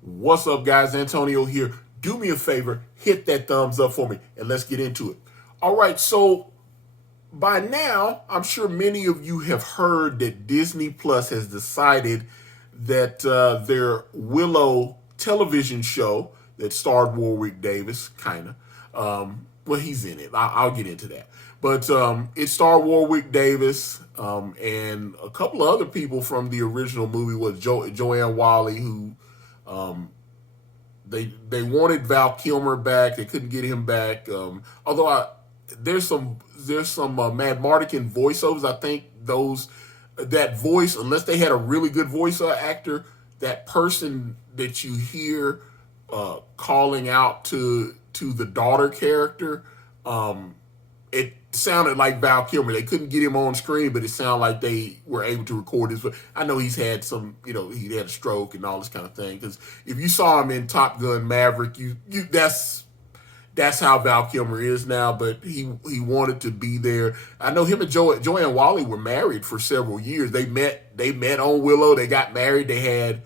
What's up, guys? Antonio here. Do me a favor, hit that thumbs up for me, and let's get into it. All right, so by now, I'm sure many of you have heard that Disney Plus has decided that their Willow television show that starred Warwick Davis, kind of, well, he's in it. I'll get into that. But it starred Warwick Davis and a couple of other people from the original movie was Joanne Whalley, who they wanted Val Kilmer back. They couldn't get him back. There's some Mad Mardigan voiceovers. I think that voice, unless they had a really good voice actor, that person that you hear calling out to the daughter character, it sounded like Val Kilmer. They couldn't get him on screen, but it sounded like they were able to record this. But I know he's had he had a stroke and all this kind of thing. Because if you saw him in Top Gun Maverick, that's how Val Kilmer is now. But he wanted to be there. I know him and Joanne Whalley were married for several years. They met on Willow. They got married. They had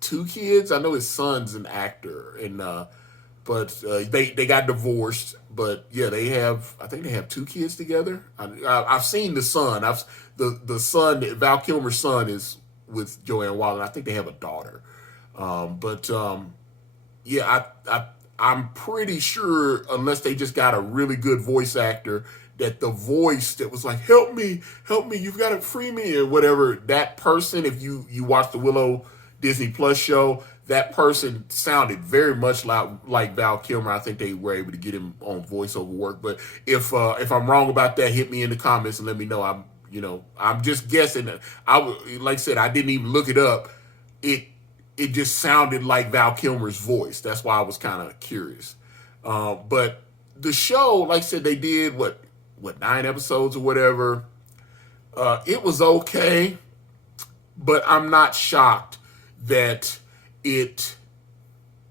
two kids. I know his son's an actor, and but they got divorced. But yeah, I think they have two kids together. I've seen the son. The son, Val Kilmer's son, is with Joanne Whalley. I think they have a daughter. But yeah, I'm pretty sure, unless they just got a really good voice actor, that the voice that was like, help me, you've got to free me, or whatever, that person, if you watch the Willow Disney Plus show, that person sounded very much like Val Kilmer. I think they were able to get him on voiceover work. But if I'm wrong about that, hit me in the comments and let me know. I'm just guessing. Like I said, I didn't even look it up. It just sounded like Val Kilmer's voice. That's why I was kind of curious. But the show, like I said, they did what 9 episodes or whatever. It was okay, but I'm not shocked that it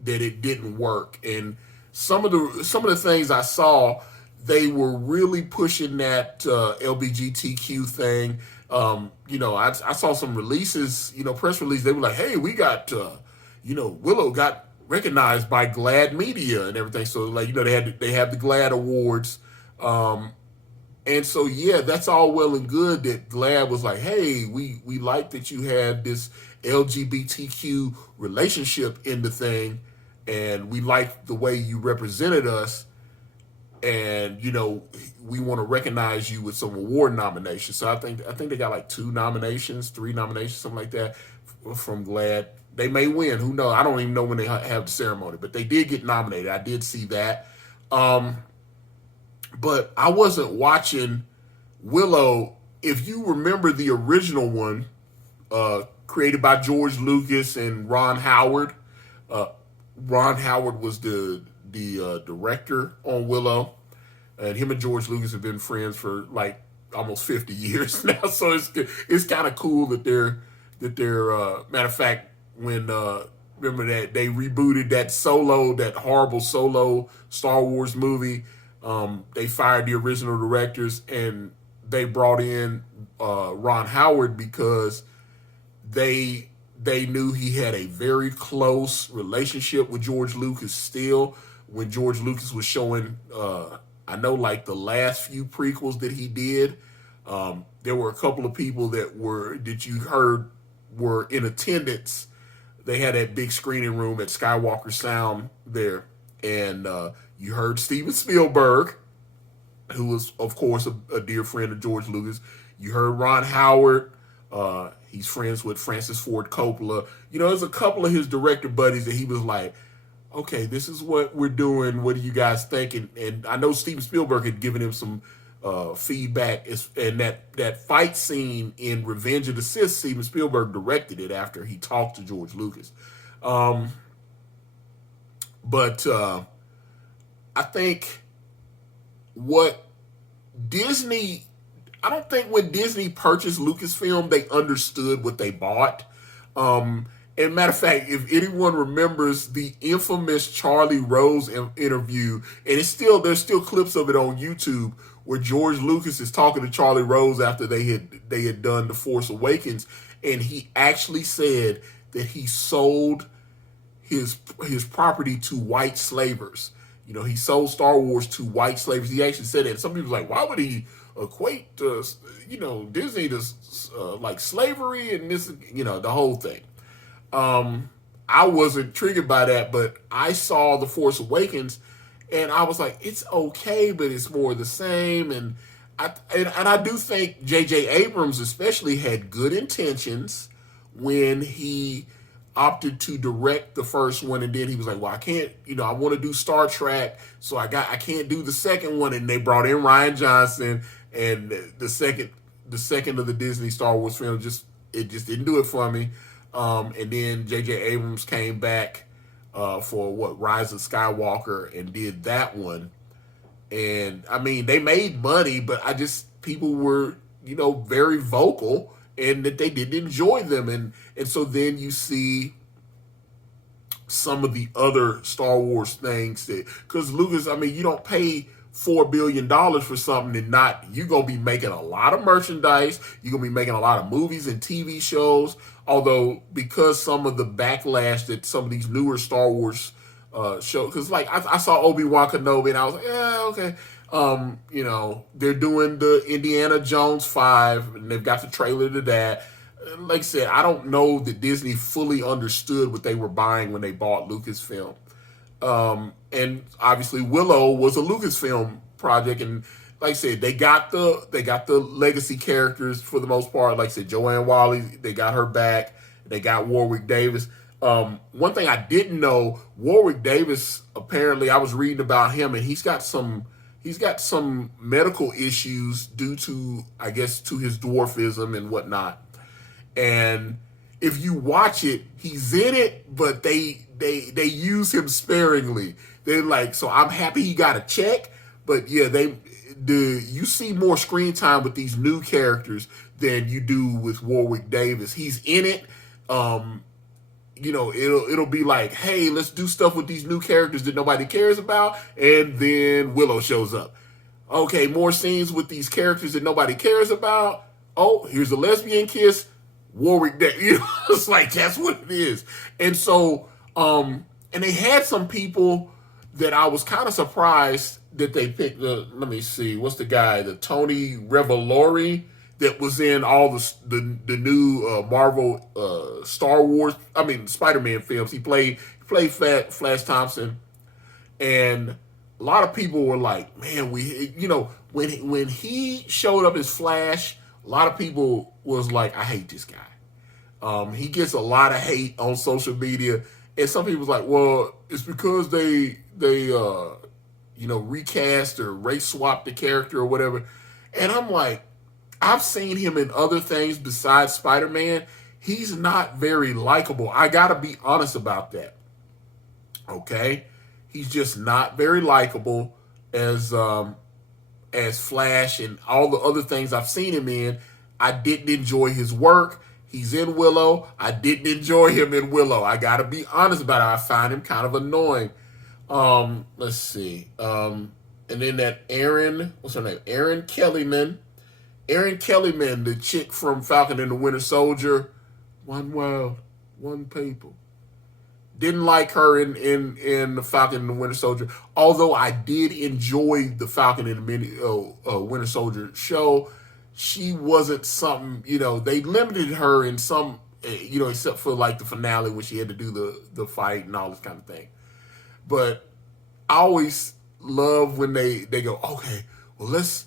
didn't work. And some of the things I saw, they were really pushing that LGBTQ thing. I saw some releases, press release. They were like, "Hey, we got, Willow got recognized by GLAAD Media and everything." So they have the GLAAD Awards, and so yeah, that's all well and good that GLAAD was like, "Hey, we like that you had this LGBTQ relationship in the thing, and we like the way you represented us, and we want to recognize you with some award nominations." So I think they got like 3 nominations, something like that from GLAAD. They may win, who knows? I don't even know when they have the ceremony, but they did get nominated. I did see that. But I wasn't watching Willow. If you remember the original one, created by George Lucas and Ron Howard. Ron Howard was the director on Willow, and him and George Lucas have been friends for like almost 50 years now. So it's kind of cool that they're matter of fact, when remember that they rebooted that horrible Solo Star Wars movie. They fired the original directors and they brought in Ron Howard because they knew he had a very close relationship with George Lucas still. When George Lucas was showing, I know like the last few prequels that he did, there were a couple of people that you heard were in attendance. They had that big screening room at Skywalker Sound there, and you heard Steven Spielberg, who was of course a dear friend of George Lucas. You heard Ron Howard. He's friends with Francis Ford Coppola. There's a couple of his director buddies that he was like, "Okay, this is what we're doing. What do you guys think?" And I know Steven Spielberg had given him some feedback. And that fight scene in Revenge of the Sith, Steven Spielberg directed it after he talked to George Lucas. But I think what Disney... I don't think when Disney purchased Lucasfilm, they understood what they bought. And matter of fact, if anyone remembers the infamous Charlie Rose interview, and there's still clips of it on YouTube where George Lucas is talking to Charlie Rose after they had done The Force Awakens, and he actually said that he sold his property to white slavers. He sold Star Wars to white slavers. He actually said that. Some people were like, why would he equate, Disney to like slavery and this, the whole thing. I wasn't triggered by that, but I saw The Force Awakens, and I was like, it's okay, but it's more the same. And I do think J.J. Abrams especially had good intentions when he opted to direct the first one, and then he was like, well, I can't, I want to do Star Trek, so I can't do the second one. And they brought in Rian Johnson, and the second of the Disney Star Wars film just didn't do it for me. And then J.J. Abrams came back for Rise of Skywalker and did that one. And I mean, they made money, but people were, very vocal and that they didn't enjoy them. And so then you see some of the other Star Wars things because Lucas, I mean, you don't pay $4 billion for something and you're going to be making a lot of merchandise. You're going to be making a lot of movies and TV shows. Although, because some of the backlash that some of these newer Star Wars shows, because like I saw Obi-Wan Kenobi and I was like, yeah, okay. They're doing the Indiana Jones 5 and they've got the trailer to that. Like I said, I don't know that Disney fully understood what they were buying when they bought Lucasfilm. And obviously Willow was a Lucasfilm project, and like I said, they got the legacy characters for the most part. Like I said, Joanne Whalley, they got her back. They got Warwick Davis. One thing I didn't know, Warwick Davis, apparently I was reading about him, and he's got some medical issues due to, I guess, to his dwarfism and whatnot. And if you watch it, he's in it, but they use him sparingly. They're like, so I'm happy he got a check, but yeah, you see more screen time with these new characters than you do with Warwick Davis. He's in it. It'll be like, hey, let's do stuff with these new characters that nobody cares about, and then Willow shows up. Okay, more scenes with these characters that nobody cares about. Oh, here's a lesbian kiss. Warwick Davis. It's like, that's what it is. And so, and they had some people that I was kind of surprised that they picked. Let me see, what's the guy? The Tony Revolori that was in all the new Marvel Star Wars, Spider-Man films. He played Flash Thompson, and a lot of people were like, man, when he showed up as Flash, a lot of people was like, I hate this guy. He gets a lot of hate on social media, and some people was like, well, it's because they recast or race swapped the character or whatever. And I'm like, I've seen him in other things besides Spider-Man. He's not very likable. I gotta be honest about that. Okay, he's just not very likable as Flash, and all the other things I've seen him in. I didn't enjoy his work. He's in Willow. I didn't enjoy him in Willow. I gotta be honest about it. I find him kind of annoying. Let's see. And then that what's her name? Erin Kellyman, the chick from Falcon and the Winter Soldier. One world, one people. Didn't like her in the Falcon and the Winter Soldier. Although I did enjoy the Falcon and the Winter Soldier show, she wasn't something, they limited her in some, except for like the finale when she had to do the fight and all this kind of thing. But I always love when they go, okay, well, let's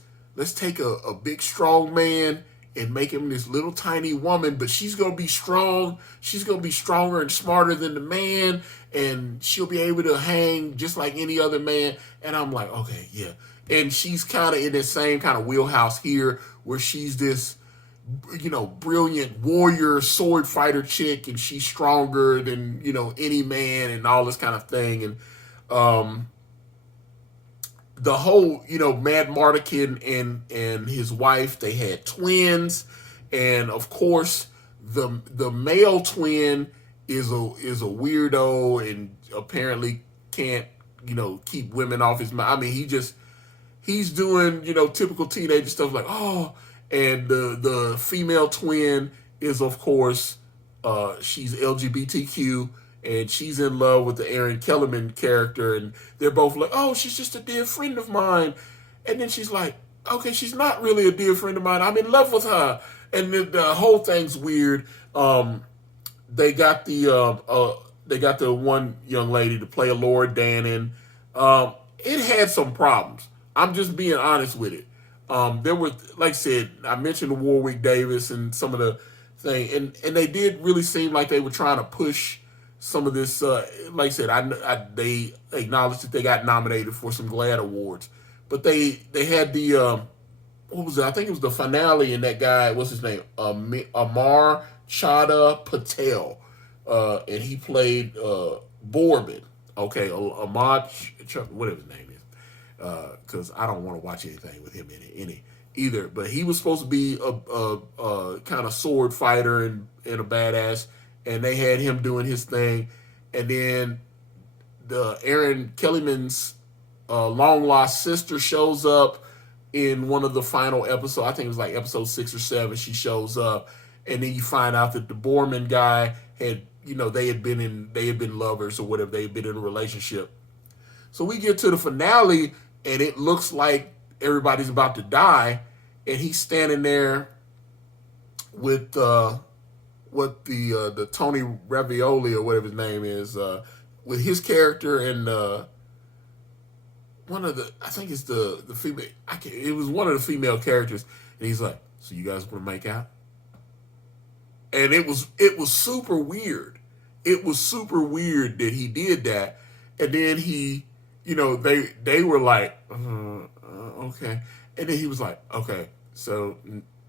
take a big strong man and make him this little tiny woman, but she's going to be strong. She's going to be stronger and smarter than the man, and she'll be able to hang just like any other man. And I'm like, okay, yeah. And she's kind of in the same kind of wheelhouse here, where she's this, brilliant warrior sword fighter chick, and she's stronger than, any man and all this kind of thing. And the whole, Mad Mardigan and his wife, they had twins, and of course the male twin is a weirdo and apparently can't, keep women off his mind. I mean, he's doing, typical teenager stuff like, oh, and the female twin is, of course, she's LGBTQ, and she's in love with the Aaron Kellerman character, and they're both like, oh, she's just a dear friend of mine. And then she's like, okay, she's not really a dear friend of mine. I'm in love with her. And the whole thing's weird. They got the one young lady to play a Laura Dannon. It had some problems. I'm just being honest with it. There were, like I said, I mentioned Warwick Davis and some of the thing, and they did really seem like they were trying to push some of this. Like I said, they acknowledged that they got nominated for some GLAAD awards, but they had the what was it? I think it was the finale, and that guy, what's his name? Amar Chada Patel, and he played Borbin. Okay, Ahmad, whatever his name is, because I don't want to watch anything with him in it either. But he was supposed to be a kind of sword fighter and a badass, and they had him doing his thing. And then the Aaron Kellyman's long lost sister shows up in one of the final episodes. I think it was like episode 6 or 7. She shows up, and then you find out that the Borman guy had, they had been lovers or whatever. They had been in a relationship. So we get to the finale, and it looks like everybody's about to die, and he's standing there with the Tony Ravioli or whatever his name is, with his character and one of the, I think it's the female. It was one of the female characters, and he's like, "So you guys want to make out?" And it was super weird. It was super weird that he did that, and then he, they were like, okay, and then he was like, okay, so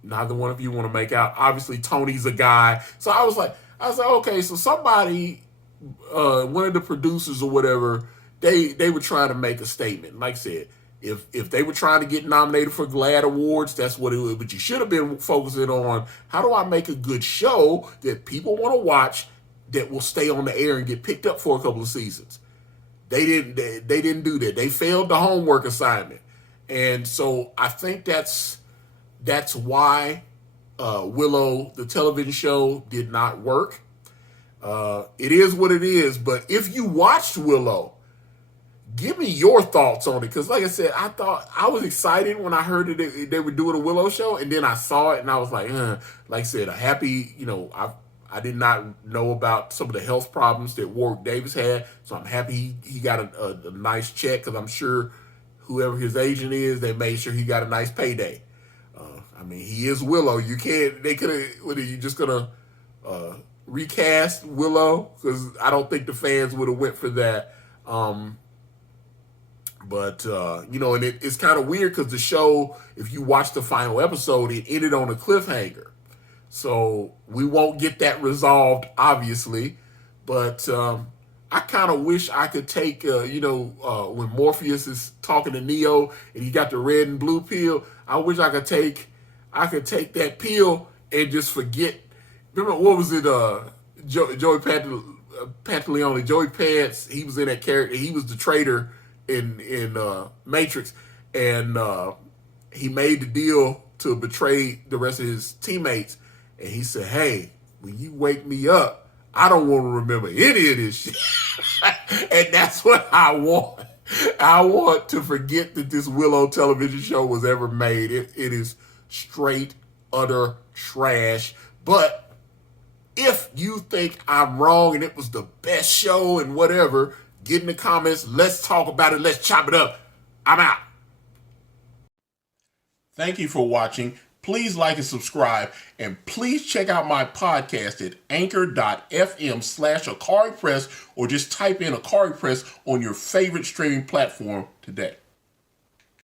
neither one of you want to make out. Obviously, Tony's a guy, so I was like, okay, so somebody, one of the producers or whatever, they were trying to make a statement. Like I said, if they were trying to get nominated for GLAAD awards, that's what it was. But you should have been focusing on, how do I make a good show that people want to watch that will stay on the air and get picked up for a couple of seasons. They didn't do that. They failed the homework assignment, and so I think that's why Willow, the television show, did not work. It is what it is. But if you watched Willow, give me your thoughts on it, because like I said, I was excited when I heard that they were doing a Willow show, and then I saw it and I was like, like I said, a happy, I did not know about some of the health problems that Warwick Davis had, so I'm happy he got a nice check, because I'm sure whoever his agent is, they made sure he got a nice payday. He is Willow. You can't, they could have, what are you just gonna recast Willow? Because I don't think the fans would have went for that. But and it's kind of weird, because the show, if you watch the final episode, it ended on a cliffhanger. So we won't get that resolved, obviously. But I kind of wish I could take, when Morpheus is talking to Neo and he got the red and blue pill, I wish I could take that pill and just forget. Remember, what was it? Joey Pantaleone, Joey Pants. He was in that character. He was the traitor in Matrix, and he made the deal to betray the rest of his teammates. And he said, "Hey, when you wake me up, I don't want to remember any of this shit." And that's what I want. I want to forget that this Willow television show was ever made. It is straight, utter trash. But if you think I'm wrong and it was the best show and whatever, get in the comments. Let's talk about it. Let's chop it up. I'm out. Thank you for watching. Please like and subscribe, and please check out my podcast at anchor.fm/Ikari Press, or just type in Ikari Press on your favorite streaming platform today.